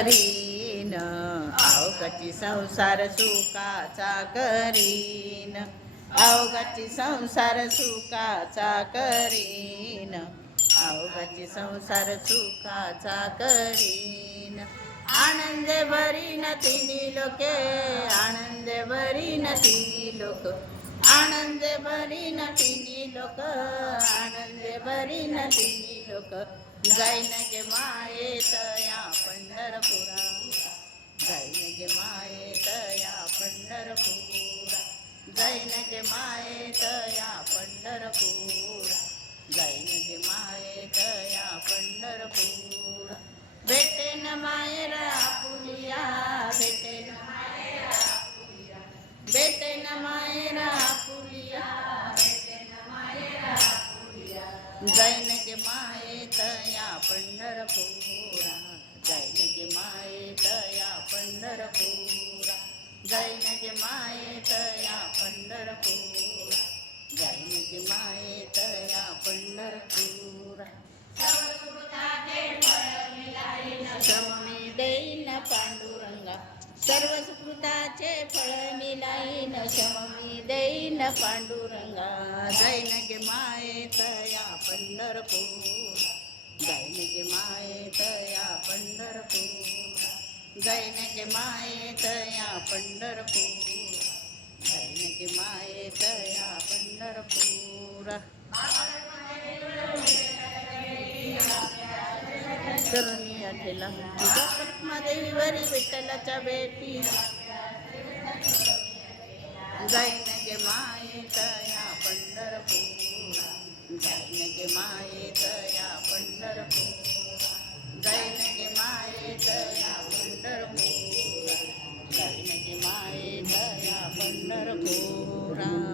करीन, अवघाची संसार सुखाचा करीन, अवघाची संसार सुखाचा करीन, अवघाची संसार सुखाचा करीन. आनंद भरीन तिन्ही लोके, आनंद भरीन तिन्ही लोक, आनंद भरीन तिन्ही लोक, आनंद भरीन तिन्ही लोक. जाईन गे मायेत या पंढरपुरा, जाईन गे मायेत या पंढरपुरा, जाईन गे मायेत या पंढरपुरा, जाईन गे मायेत या पंढरपुरा. भेटेन मायेर आपुलिया, भेटेन मायेर आपुलिया, भेटेन मायेर आपुलिया, भेटेन मायेर आपुलिया. जाईन गे मायेत या पंढरपुरा, जाईन गे मायेत या पंढरपुरा, जाईन गे मायेत या पंढरपुरा, जाईन गे मायेत या पंढरपुरा. श्रम मी देईन पांडुरंगा, सर्व सुकृताचे फळ मिलाईन, श्रम मी देईन पांडुरंगा. जाईन गे मायेत या पंढरपुरा, जाईन गे मायेत या पंढरपुरा, जाईन गे मायेत या पंढरपुरा, जाईन गे मायेत या पंढरपुरा. करुणी आठेला देवी वरी विठ्ठलाच्या भेटी, जाईन गे मायेत या पंढरपुरा, जाईन गे मायेत या पंढरपुरा, जाईन गे मायेत या पंढरपुरा, जाईन गे मायेत या पंढरपुरा.